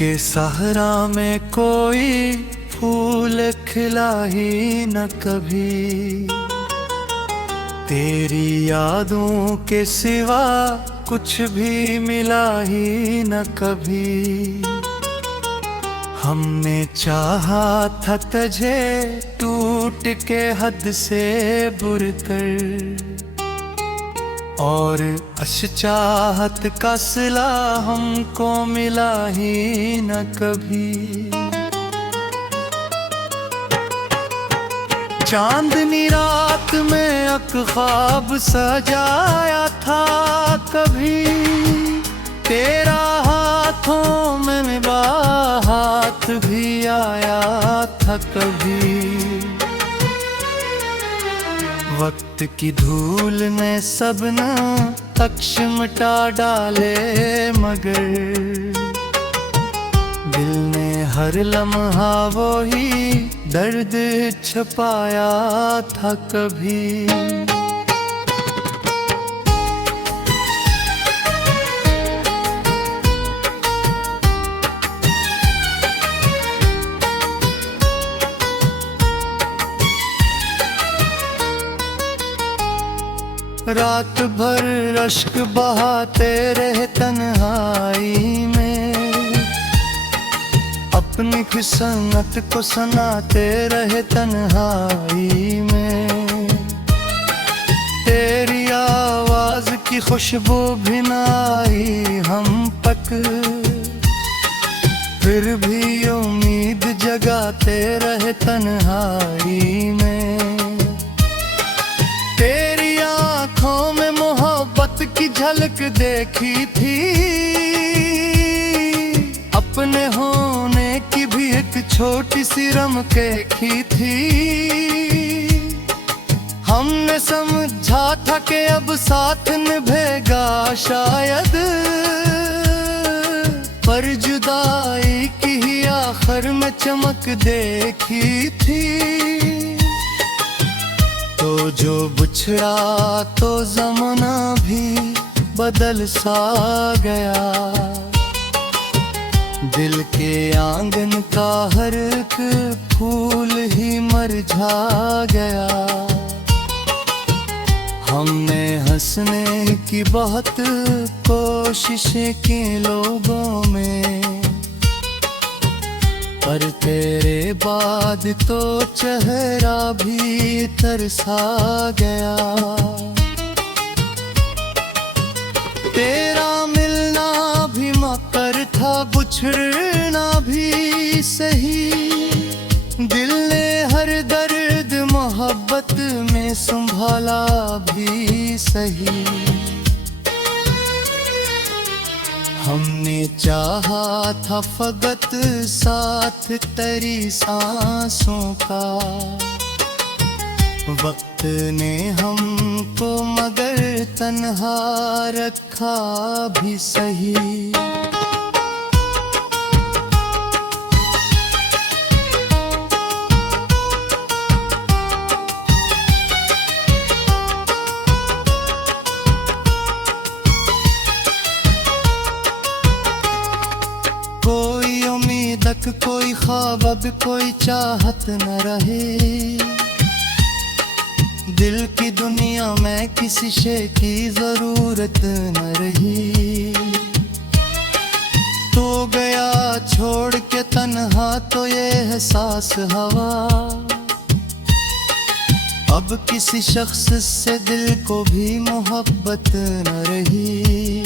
के सहरा में कोई फूल खिला ही न कभी, तेरी यादों के सिवा कुछ भी मिला ही न कभी। हमने चाहा था तुझे टूट के हद से बुरकर, और चाहत का सिला हमको मिला ही न कभी। चांदनी रात में एक ख्वाब सजाया था कभी, तेरा हाथों में निभा हाथ भी आया था कभी। वक्त की धूल ने सबना तक्ष मिटा डाले, मगर दिल ने हर लम्हा वो ही दर्द छुपाया था कभी। रात भर अश्क बहाते रहे तन्हाई में, अपनी किस्मत को सुनाते रहे तन्हाई में। तेरी आवाज की खुशबू भी न आई हम तक, फिर भी उम्मीद जगाते रहे तन्हाई में। तेरी आँखों में मोहब्बत की झलक देखी थी, अपने होने की भी एक छोटी सी रमक देखी थी। हमने समझा था कि अब साथ निभेगा शायद, पर जुदाई की ही आखिर में चमक देखी थी। तो जो बिछड़ा तो ज़माना भी बदल सा गया, दिल के आंगन का हर एक फूल ही मरझा गया। हमने हंसने की बहुत कोशिशें की लोगों में, पर तेरे बाद तो चेहरा भी तरसा गया। तेरा मिलना भी मकर था, बिछड़ना भी सही। दिल ने हर दर्द मोहब्बत में संभाला भी सही। हमने चाहा था फकत साथ तेरी सांसों का, वक्त ने हमको मगर तन्हा रखा भी सही। कोई उम्मीदक कोई ख्वाब अब कोई चाहत न रहे, दिल की दुनिया में किसी शे की जरूरत न रही। तो गया छोड़ के तन्हा तो ये एहसास हवा, अब किसी शख्स से दिल को भी मोहब्बत न रही।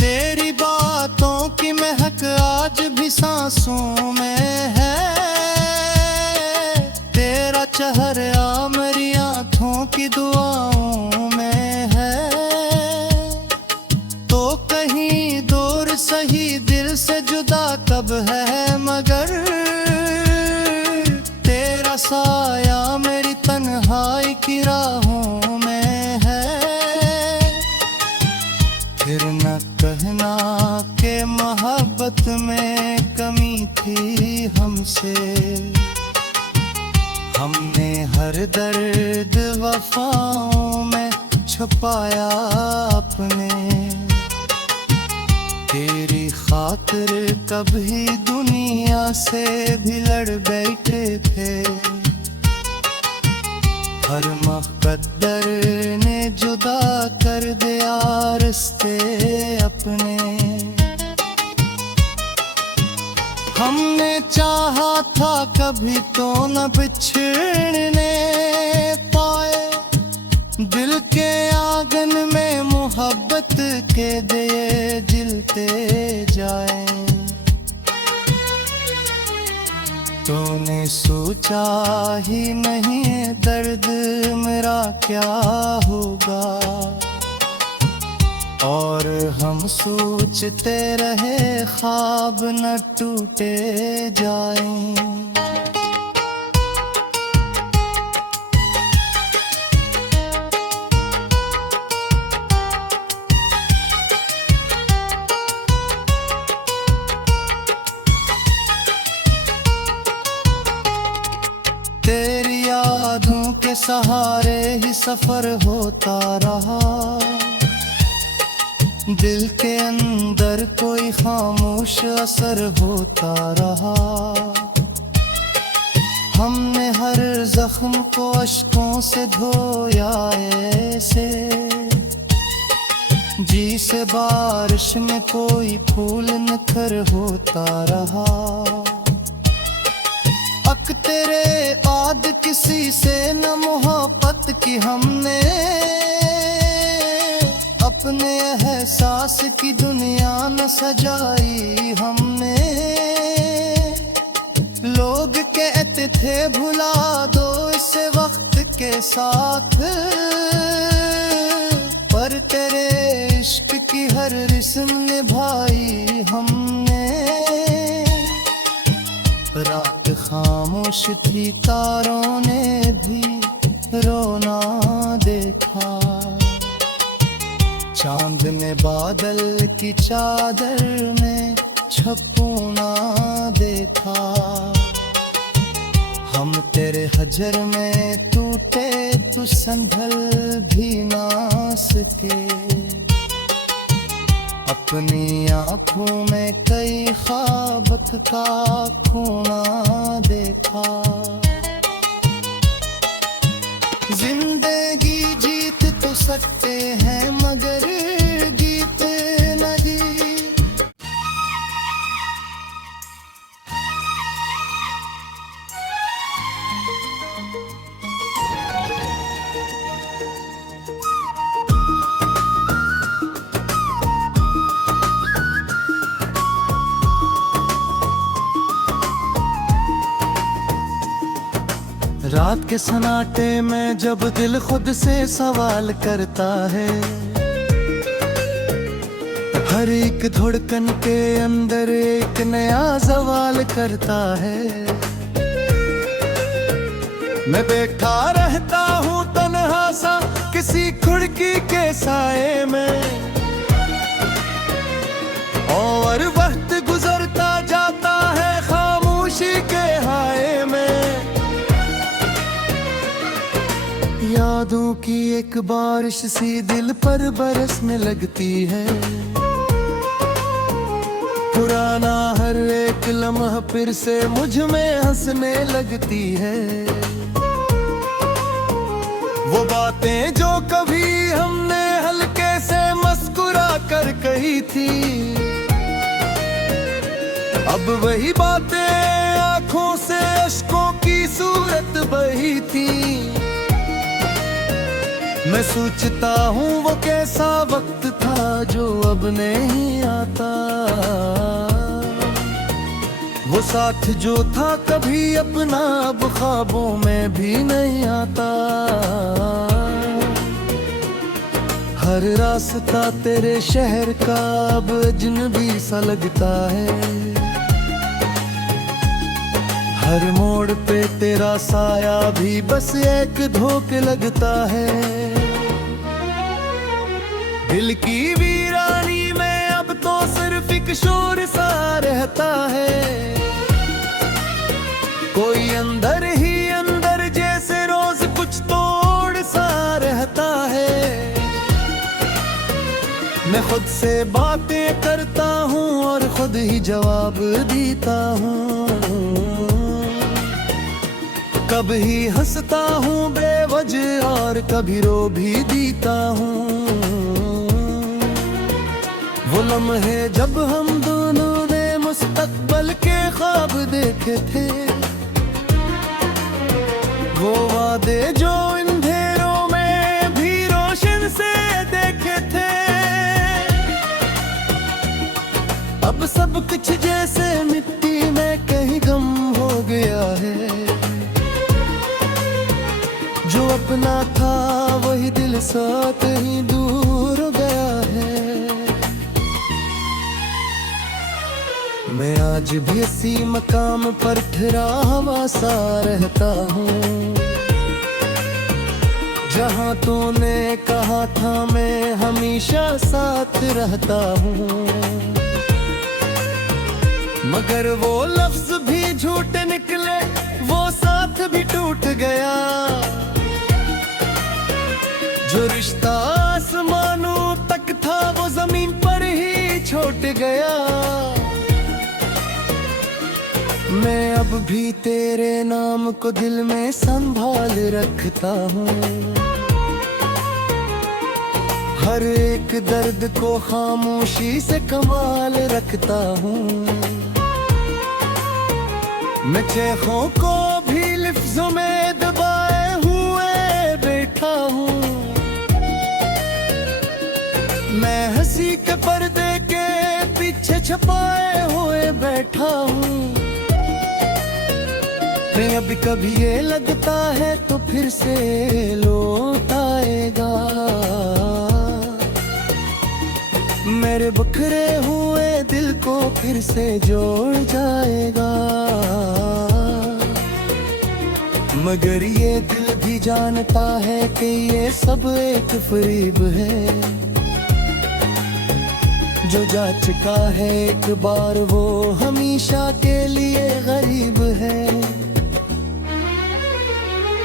तेरी बातों की महक आज भी सांसों में है, तेरा चेहरा मेरी आँखों की दुआओं में है। तो कहीं दूर सही दिल से जुदा कब है, मगर तेरा साया मेरी तन्हाई की राहों में है। फिर न कहना के मोहब्बत में कमी थी हमसे, हमने हर दर्द वफाओं में छुपाया अपने। तेरी खातिर कभी दुनिया से भी लड़ बैठे थे, हर मुक़द्दर ने जुदा कर दिया रिश्ते अपने। हमने चाहा था कभी तो न बिछड़ने पाए, दिल के आंगन में मोहब्बत के दिए जलते जाए। तूने सोचा ही नहीं दर्द मेरा क्या होगा, और हम सोचते रहे ख्वाब न टूटे जाएं। तेरी यादों के सहारे ही सफर होता रहा, दिल के अंदर कोई खामोश असर होता रहा। हमने हर जख्म को अश्कों से धोया ऐसे, जी से बारिश में कोई फूल निखर होता रहा। अक तेरे आद किसी से न मोहब्बत की हमने, अपने एहसास की दुनिया न सजाई हमने। लोग कहते थे भुला दो इसे वक्त के साथ, पर तेरे इश्क की हर रिस्म निभाई हमने। रात खामोश थी तारों ने भी रोना देखा, चांद ने बादल की चादर में छपूना देखा। हम तेरे हजर में टूटे तो संभल भी ना सके, अपनी आँखों में कई ख्वाब का खूना देखा। जिंदगी जीत तो सकते हैं मगर जीत नहीं। रात के सन्नाटे में जब दिल खुद से सवाल करता है, हर एक धड़कन के अंदर एक नया सवाल करता है। मैं बैठा रहता हूँ तन्हा सा किसी खिड़की के साए में, और वक्त गुजरता जाता है खामोशी के हाय में। यादों की एक बारिश सी दिल पर बरसने लगती है, पुराना हर एक लम्हा फिर से मुझ में हंसने लगती है। वो बातें जो कभी हमने हल्के से मुस्कुरा कर कही थी, अब वही बातें आंखों से अश्कों की सूरत बही थी। मैं सोचता हूँ वो कैसा वक्त था जो अब नहीं आता, वो साथ जो था कभी अपना अब ख्वाबों में भी नहीं आता। हर रास्ता तेरे शहर का अब अजनबी सा लगता है, हर मोड़ पे तेरा साया भी बस एक धोखे लगता है। दिल की वीरानी में अब तो सिर्फ एक शोर सा रहता है, कोई अंदर ही अंदर जैसे रोज कुछ तोड़ सा रहता है। मैं खुद से बातें करता हूँ खुद ही जवाब देता हूँ। कभी हंसता हूँ बेवजह और कभी रो भी देता हूँ। वो लम्हे जब हम दोनों ने मुस्तकबल के ख्वाब देखे थे, वो वादे जो अंधेरों में भी रोशन से देखे थे। अब सब कुछ जैसे मिट्टी में कहीं गम हो गया है। जो अपना था वही दिल साथ ही दूर हो गया है। मैं आज भी इसी मकाम पर ठहरा हवा सा रहता हूँ, जहाँ तूने कहा था मैं हमेशा साथ रहता हूँ। मगर वो लफ्ज भी झूठ निकले, वो साथ भी टूट गया। जो रिश्ता आसमानों तक था वो जमीन पर ही छूट गया। मैं अब भी तेरे नाम को दिल में संभाल रखता हूँ। हर एक दर्द को खामोशी से कमाल रखता हूँ। मैं चेखों को भी लिफ्ज़ों में दबाए हुए बैठा हूँ। मैं हंसी के पर्दे के पीछे छुपाए हुए बैठा हूँ। अभी कभी ये लगता है तो फिर से लौट आएगा। मेरे बिखरे हुए दिल को फिर से जोड़ जाएगा। मगर ये दिल भी जानता है कि ये सब एक फरेब है। जो जा चुका है एक बार वो हमेशा के लिए गरीब है।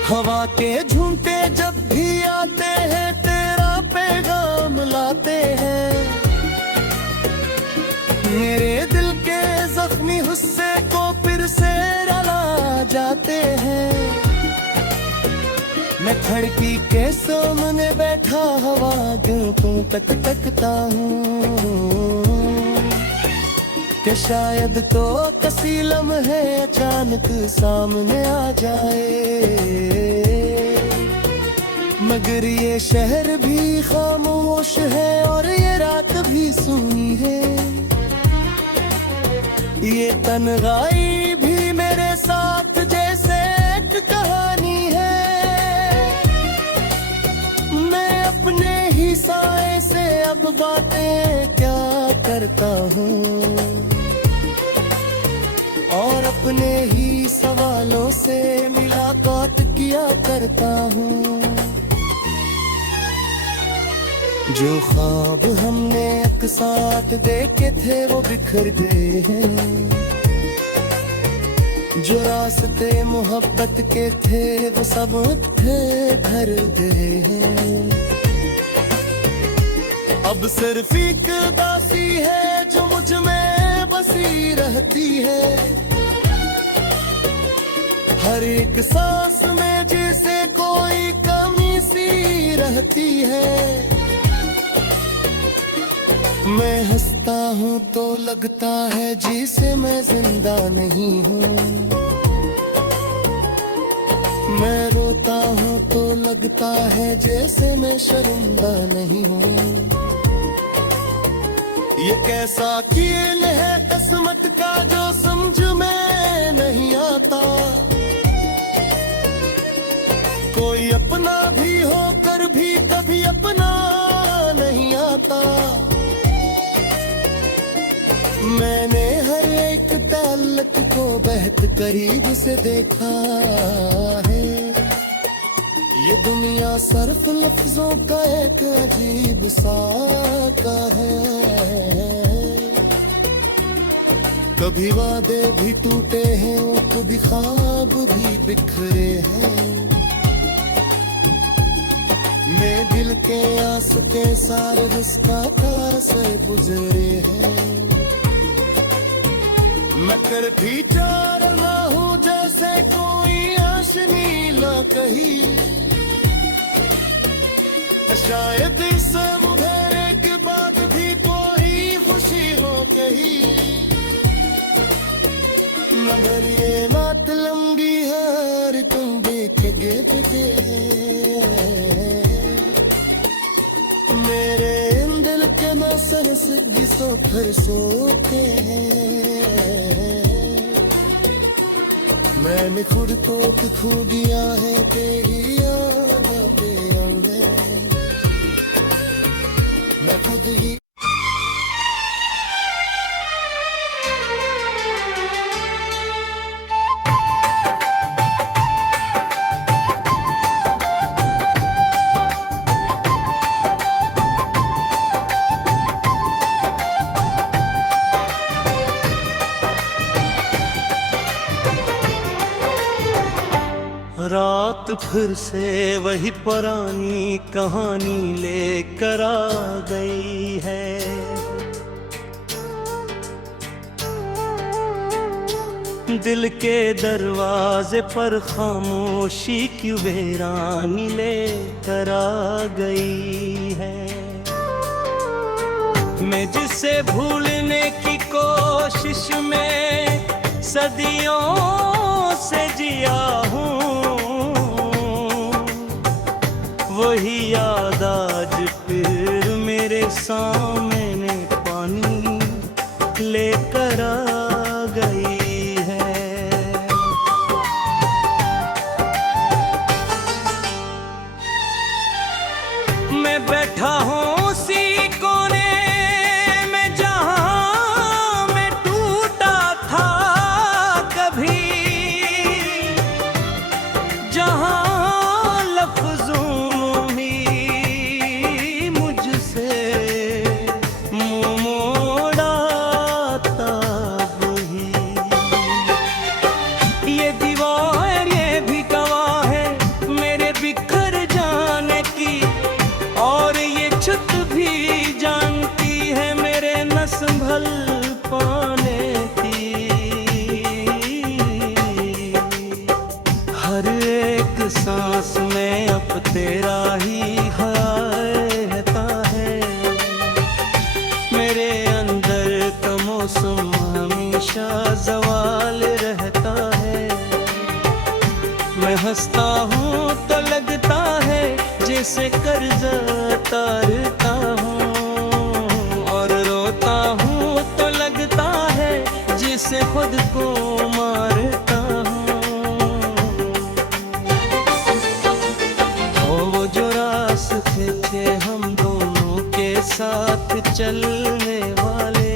हवा के झूठे जब भी आते हैं तेरा पैगाम लाते हैं। मेरे दिल के जख्मी हुस्से को फिर से रुला जाते हैं। मैं खिड़की के सामने बैठा हवा दिल तक तकता हूँ कि शायद तो किसी लम्हे अचानक सामने आ जाए। मगर ये शहर भी खामोश है और ये रात भी सूनी है। ये तन्हाई भी मेरे साथ जैसे एक कहानी है। मैं अपने ही साए से अब बातें क्या करता हूँ और अपने ही सवालों से मुलाकात किया करता हूँ। जो ख्वाब हमने एक साथ देखे थे वो बिखर गए हैं। जो रास्ते मोहब्बत के थे वो सब घर गए हैं। अब सिर्फ एक दासी है जो मुझ में बसी रहती है। हर एक सांस में जैसे कोई कमी सी रहती है। मैं हंसता हूँ तो लगता है जैसे मैं जिंदा नहीं हूँ। मैं रोता हूँ तो लगता है जैसे मैं शर्मिंदा नहीं हूँ। ये कैसा खेल है किस्मत का जो समझ में नहीं आता। कोई अपना भी होकर भी कभी अपना नहीं आता। मैंने हर एक ताल्लुक को बेहद करीब से देखा है। ये दुनिया सिर्फ लफ्जों का एक अजीब साका है। कभी वादे भी टूटे हैं, कभी ख्वाब भी बिखरे हैं। मैं दिल के आसते सारे रिश्ता कार से गुजरे हैं। मैं कर भी जा रहा हूँ जैसे कोई आशनी ला कही, शायद इस मुझे के बाद भी कोई खुशी हो कही, मगर ये बात लंबी है और तुम देखोगे तुझे, मेरे दिल के ना सरस जिसो फिर सोते मैंने खुद को खो दिया है तेरी यादों में, मैं खुद ही रात फिर से वही पुरानी कहानी लेकर आ गई है, दिल के दरवाजे पर खामोशी की वीरानी लेकर आ गई है। मैं जिसे भूलने की कोशिश में सदियों से जिया हूँ, वही याद आज फिर मेरे सामने पानी लेकर आ गई है। मैं बैठा हूँ उसी कोने में जहाँ मैं टूटा था कभी, जहाँ संभल पाने की, हर एक सांस में अब तेरा ही रहता है, मेरे अंदर का मौसम हमेशा जवाल रहता है। मैं हंसता हूँ तो लगता है जैसे कर्ज उतारता हूँ, तो लगता है जिसे खुद को मारता हूँ। वो जो रास्ते थे हम दोनों के साथ चलने वाले,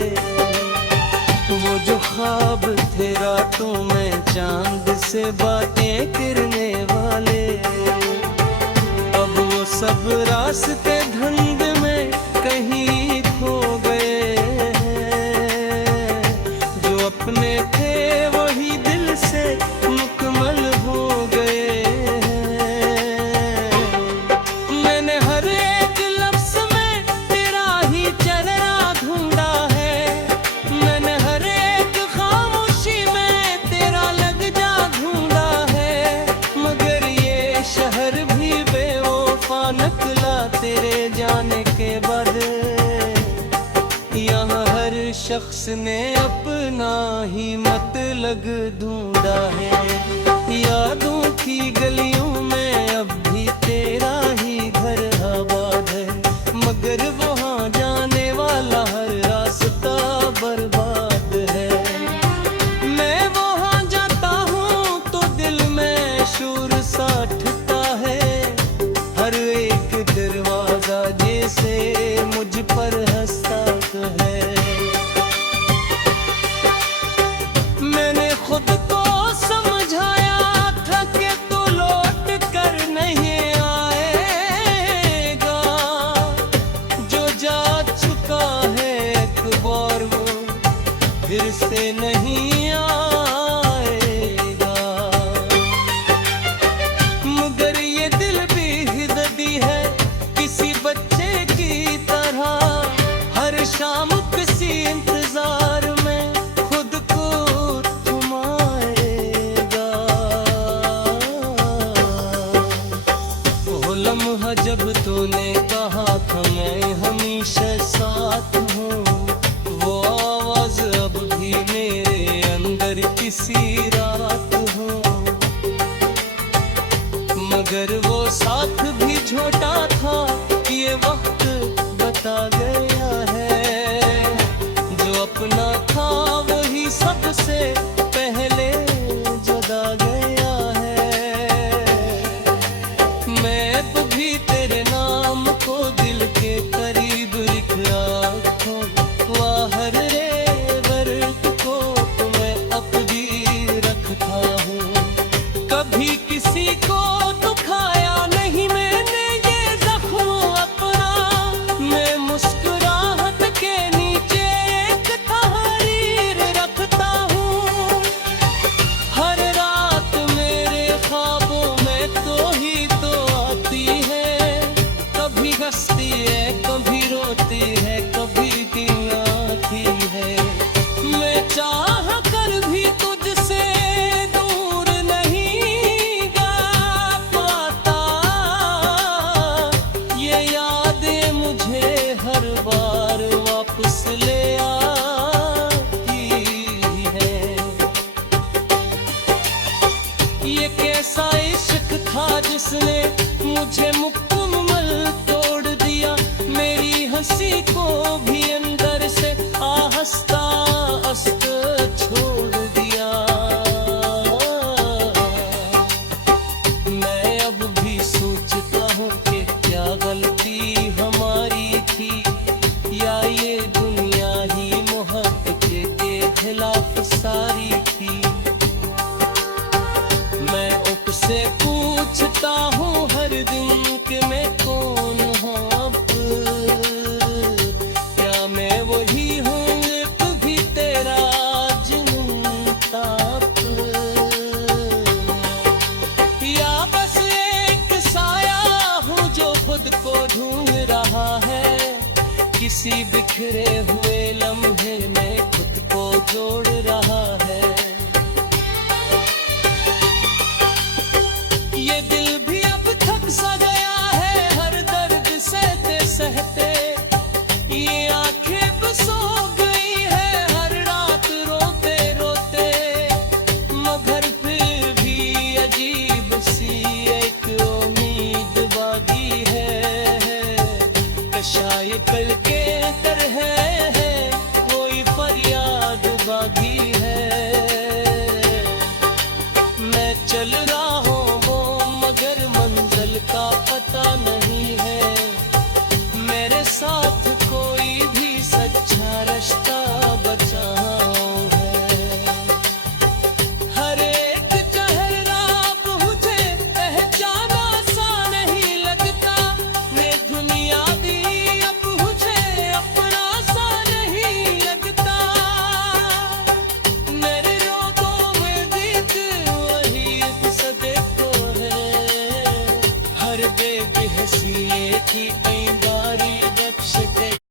वो जो ख्वाब थे रातों में चांद से बातें करने वाले, अब वो सब रास्ते धुंध में कहीं खो गए, अपने थे वही दिल से मुकम्मल हो गए। मैंने हर एक लफ्ज़ में तेरा ही चेहरा ढूंढा है, मैंने हर एक खामोशी में तेरा लग जा ढूंढा है, मगर ये शहर भी बेवफा निकला तेरे जाने के बाद। यहाँ हर शख्स ने अपना ही मतलब ढूंढा है, यादों की गलियों में अब भी तेरा ही घर आबाद है, मगर वहाँ जाने वाला हर रास्ता बर्बाद है। मैं वहाँ जाता हूँ तो दिल में शोर सा उठता है, हर एक दरवाजा जैसे मुझ पर हंसता है। मैंने खुद को समझाया था कि तू लौट कर नहीं आए, किसी रात हो, मगर वो साथ भी झूठा था, ये वक्त बता गया है। जो अपना था वही सबसे पहले जुदा गया है। मैं अब भी तेरे नाम को दिल के करीब लिख रखूं, वाहर रे वर्क को तो मैं अब भी रखता हूँ। कभी किसी को दुखाया नहीं मैंने ये जख्म अपना, मैं मुस्कुराहट के नीचे एक तहरीर रखता हूँ। हर रात मेरे ख्वाबों में तो ही तो आती है, कभी हंसती है कभी रोती है कभी आती है। मैं चाह कर भी तुझसे दूर नहीं जा पाता, ये यादें मुझे हर बार वापस ले आती है। ये कैसा इश्क था जिसने मुझे मुकम्मल तोड़ दिया, मेरी हंसी को भी अंदर से आहस्ता अस्त छोड़ दिया। मैं अब भी सोचता हूँ कि क्या गलती हमारी थी, या ये दुनिया ही मोहब्बत के खिलाफ सारी थी। मैं उससे पूछता हूँ हर दिन कि मैं कौन हूँ अब, क्या मैं वही हूँ कभी तेरा जिंदा अब, या बस एक साया हूँ जो खुद को ढूंढ रहा है। किसी बिखरे हुए लम्हे में खुद को जोड़